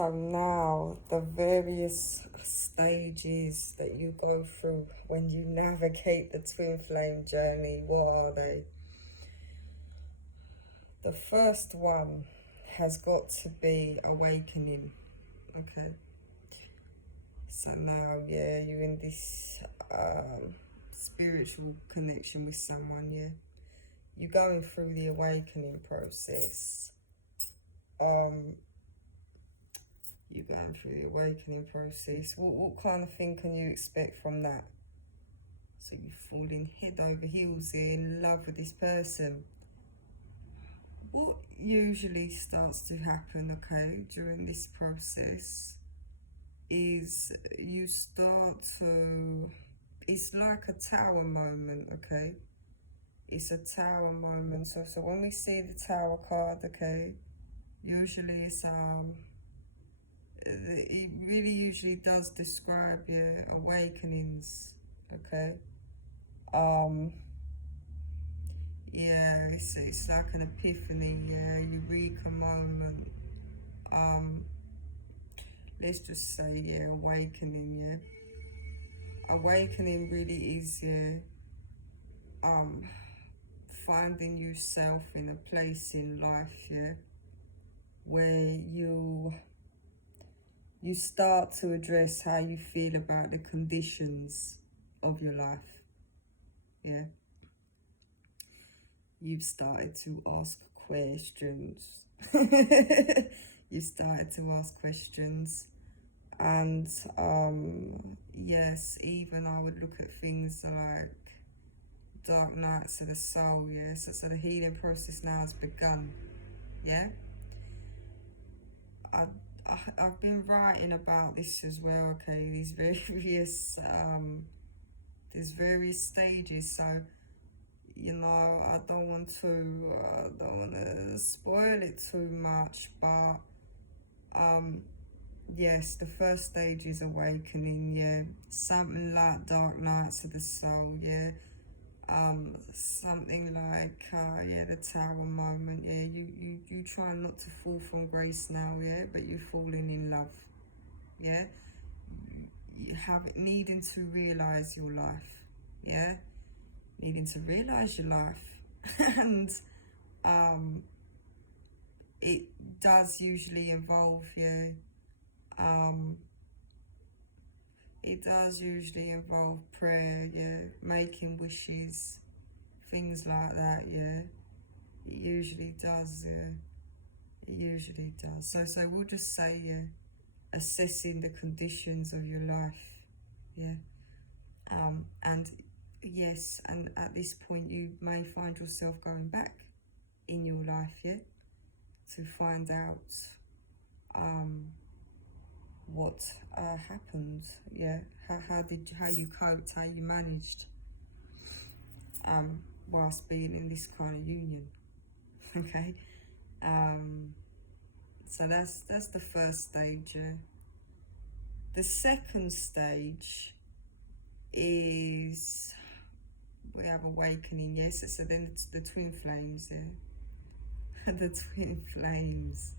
So now the various stages that you go through when you navigate the twin flame journey, what are they? The first one has got to be awakening. Okay. So now, yeah, you're in this spiritual connection with someone, yeah. You're going through the awakening process. You're going through the awakening process. What kind of thing can you expect from that? So you're falling head over heels in love with this person. What usually starts to happen, okay, during this process is you start to, it's like a tower moment, okay? It's a tower moment. So when we see the tower card, okay, usually it's it really usually does describe your awakenings, okay? Yeah, it's like an epiphany, yeah, eureka moment. Let's just say, yeah, awakening, yeah. Awakening really is, yeah, finding yourself in a place in life, yeah, where you start to address how you feel about the conditions of your life, yeah. You've started to ask questions. You started to ask questions. And yes, even I would look at things like dark nights of the soul, yeah. So the healing process now has begun, yeah. I've been writing about this as well, okay. These various stages. So you know, I don't want to spoil it too much, but yes, the first stage is awakening, yeah. Something like dark nights of the soul, yeah. Something like yeah, the tower moment, yeah. You try not to fall from grace now, yeah, but you're falling in love, yeah. You have needing to realize your life, yeah, needing to realize your life. And it does usually involve, yeah, it does usually involve prayer, yeah, making wishes, things like that, yeah. It usually does, yeah. It usually does. So we'll just say, yeah, assessing the conditions of your life, yeah. And yes, and at this point you may find yourself going back in your life, yeah, to find out what happened, yeah. How you coped, how you managed whilst being in this kind of union. Okay. So that's the first stage, yeah. The second stage is we have awakening, yes. So then the twin flames, yeah. The twin flames.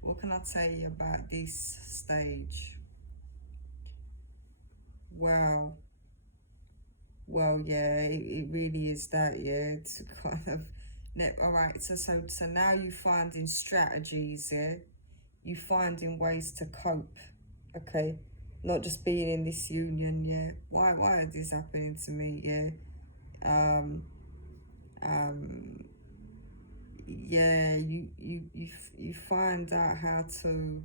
What can I tell you about this stage? Wow. Well, yeah, it really is that, yeah. It's kind of, all right. So now you're finding strategies, yeah. You finding ways to cope, okay. Not just being in this union, yeah. Why is this happening to me, yeah. Yeah, you find out how to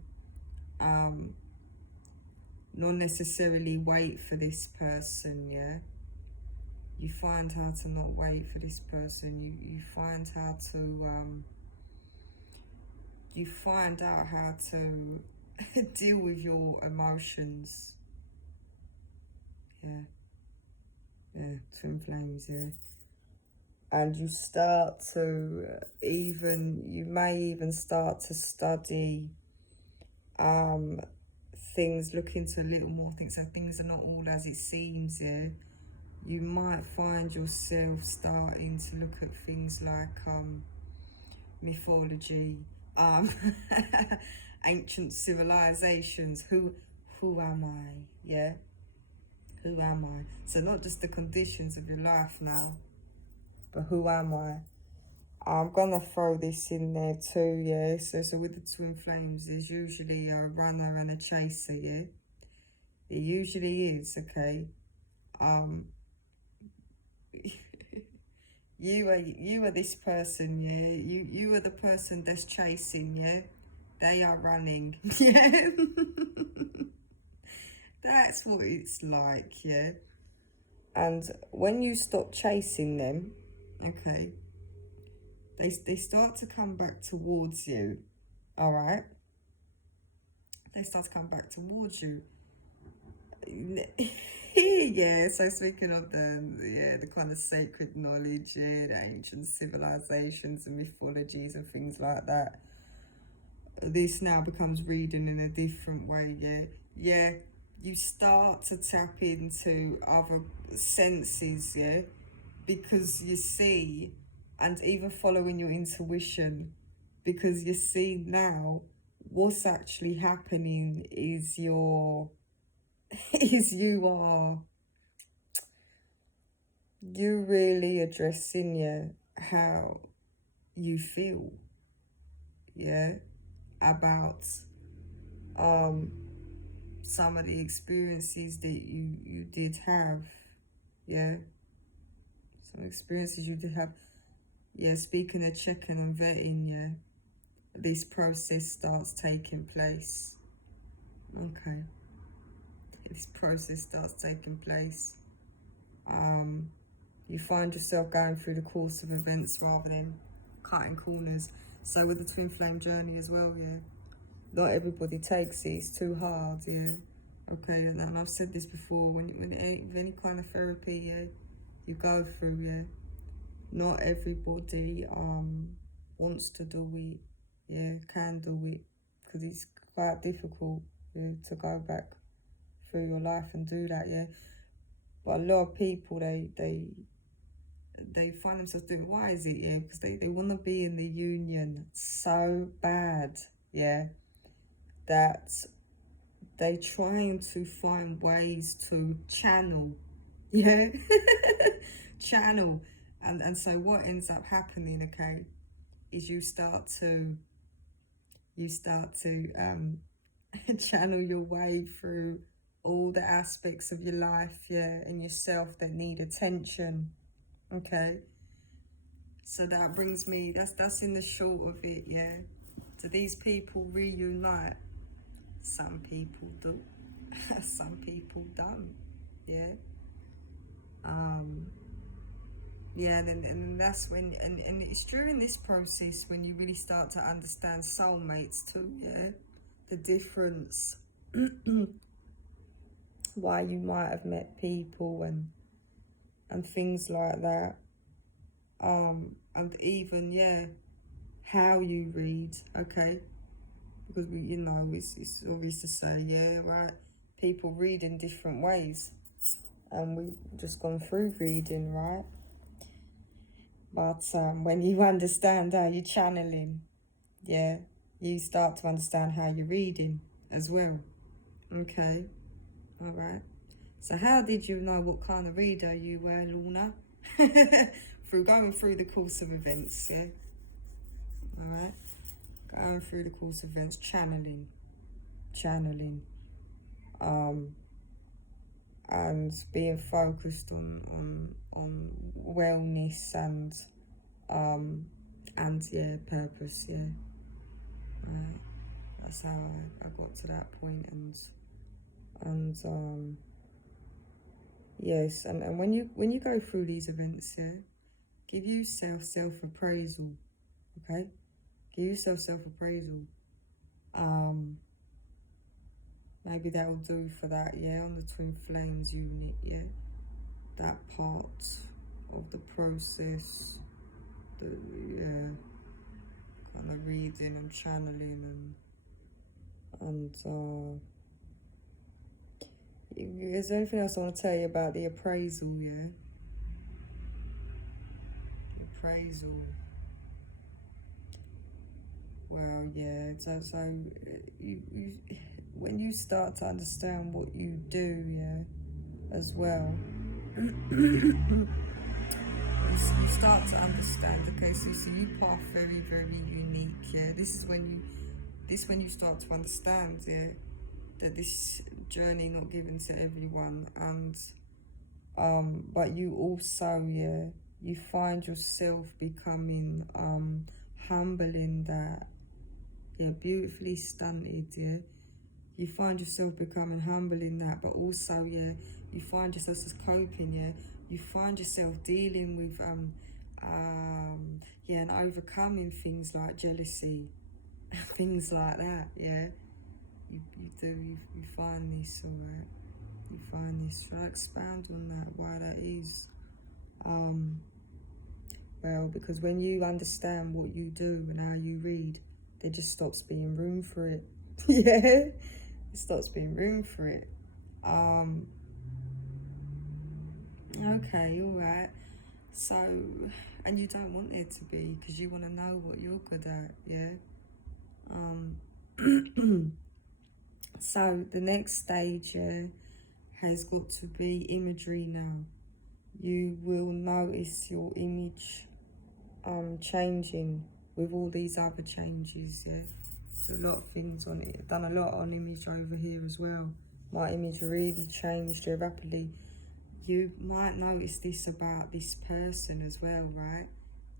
not necessarily wait for this person, yeah. You find how to not wait for this person. You find how to you find out how to deal with your emotions, yeah. Yeah, twin flames, yeah. And you start to you may even start to study things, look into a little more things, so things are not all as it seems, yeah. You might find yourself starting to look at things like mythology, ancient civilizations. Who am I? Yeah, who am I? So not just the conditions of your life now, but who am I? I'm gonna throw this in there too, yeah. So with the twin flames, there's usually a runner and a chaser, yeah. It usually is, okay. You are this person, yeah. You are the person that's chasing, yeah. They are running, yeah. That's what it's like, yeah. And when you stop chasing them, okay, they start to come back towards you, all right? They start to come back towards you. Yeah, so speaking of the kind of sacred knowledge, yeah, the ancient civilizations and mythologies and things like that, this now becomes reading in a different way, yeah. Yeah, you start to tap into other senses, yeah, because you see, and even following your intuition, because you see now what's actually happening is you really addressing, yeah, how you feel, yeah, about some of the experiences that you did have, yeah, some experiences you did have, yeah. Speaking of checking and vetting, yeah, this process starts taking place, okay. This process starts taking place. You find yourself going through the course of events rather than cutting corners. So with the twin flame journey as well, yeah, not everybody takes it. It's too hard, yeah. Okay, and I've said this before. When any kind of therapy, yeah, you go through, yeah, not everybody wants to do it, yeah, can do it, because it's quite difficult, yeah, to go back through your life and do that, yeah. But a lot of people, they find themselves doing, why is it, yeah, because they want to be in the union so bad, yeah, that they trying to find ways to channel, yeah. Channel. And so what ends up happening, okay, is you start to channel your way through all the aspects of your life, yeah, and yourself that need attention, okay. So that brings me, that's in the short of it, yeah. Do these people reunite? Some people do. Some people don't, yeah. Yeah, and that's when, and it's during this process when you really start to understand soulmates too, yeah. The difference, why you might have met people and things like that. And even, yeah, how you read, okay? Because it's obvious to say, yeah, right, people read in different ways. And we've just gone through reading, right? But when you understand how you're channeling, yeah, you start to understand how you're reading as well. Okay, all right. So how did you know what kind of reader you were, Lorna? Through going through the course of events, yeah? All right. Going through the course of events, channeling. And being focused on wellness and yeah, purpose, yeah. That's how I got to that point. And yes, and when you go through these events, yeah, give yourself self-appraisal, okay? Give yourself self-appraisal. Maybe that will do for that, yeah, on the twin flames unit, yeah. That part of the process, yeah, kind of reading and channeling and is there anything else I want to tell you about the appraisal, yeah? Appraisal. Well, yeah. So you when you start to understand what you do, yeah, as well, you start to understand. Okay, so you path very, very unique. Yeah, this when you start to understand. Yeah, that this journey not given to everyone, and but you also, yeah, you find yourself becoming humble in that. Yeah, beautifully stunted. Yeah, you find yourself becoming humble in that, but also, yeah, you find yourself as coping. Yeah, you find yourself dealing with yeah, and overcoming things like jealousy, things like that. Yeah, you find this, all right. You find this. Try to expand on that, why that is. Well, because when you understand what you do and how you read, there just stops being room for it. Yeah, it stops being room for it. Okay, all right. So, and you don't want there to be, because you want to know what you're good at. Yeah. So the next stage, yeah, has got to be imagery now. You will notice your image changing with all these other changes. Yeah, there's a lot of things on it. I've done a lot on image over here as well. My image really changed rapidly. You might notice this about this person as well, right?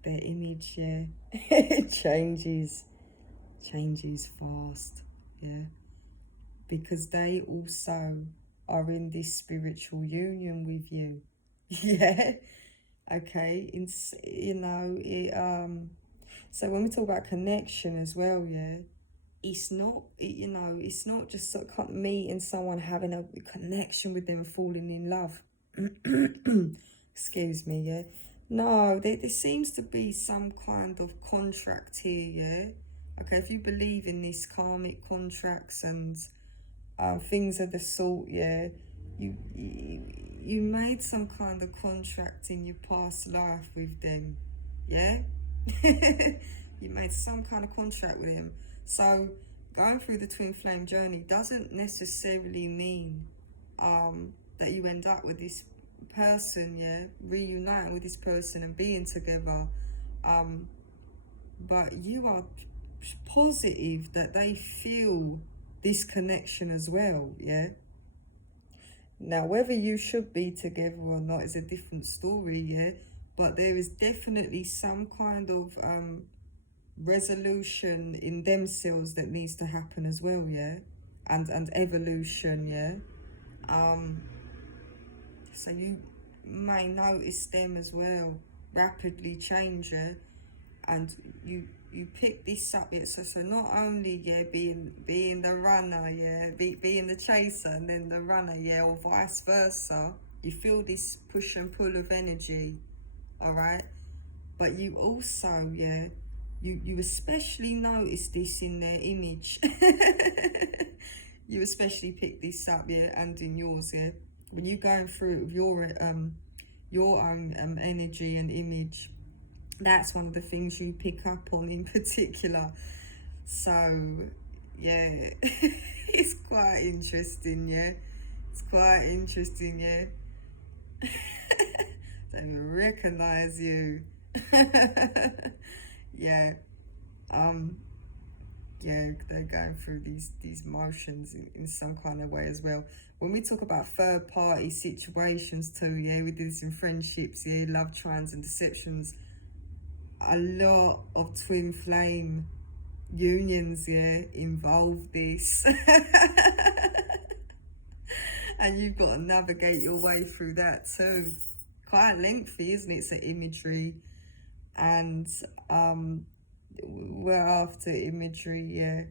Their image, yeah, changes fast. Yeah, because they also are in this spiritual union with you. Yeah. Okay, you know it. So when we talk about connection as well, yeah, it's not, you know, it's not just sort of meeting someone, having a connection with them, and falling in love. Excuse me, yeah. No, there seems to be some kind of contract here, yeah. Okay, if you believe in this karmic contracts and things of the sort, yeah, you made some kind of contract in your past life with them, yeah. You made some kind of contract with him. So going through the twin flame journey doesn't necessarily mean that you end up with this person, yeah, reuniting with this person and being together, but you are positive that they feel this connection as well, yeah. Now, whether you should be together or not is a different story, yeah. But there is definitely some kind of resolution in themselves that needs to happen as well, yeah. And evolution, yeah. So you may notice them as well rapidly change, yeah. And you pick this up, yeah. So not only, yeah, being the runner, yeah, being the chaser and then the runner, yeah, or vice versa. You feel this push and pull of energy, all right. But you also, yeah, you especially notice this in their image. You especially pick this up, yeah, and in yours, yeah. When you're going through it with your own energy and image, that's one of the things you pick up on in particular. So yeah, it's quite interesting, yeah. It's quite interesting, yeah. Don't even recognize you. Yeah. Um yeah, they're going through these motions in some kind of way as well. When we talk about third party situations too, yeah, we do this in friendships, yeah, love triangles and deceptions. A lot of twin flame unions, yeah, involve this. And you've got to navigate your way through that too. Quite lengthy, isn't it? It's imagery. And we're after imagery, yeah.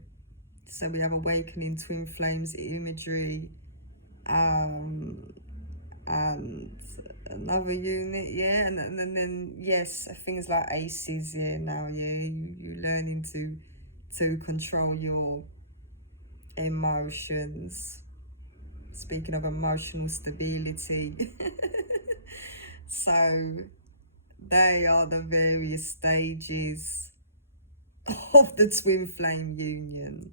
So we have awakening twin flames imagery, and another unit, yeah, and then yes, things like aces, yeah. Now, yeah, you learning to control your emotions. Speaking of emotional stability, so they are the various stages of the twin flame union.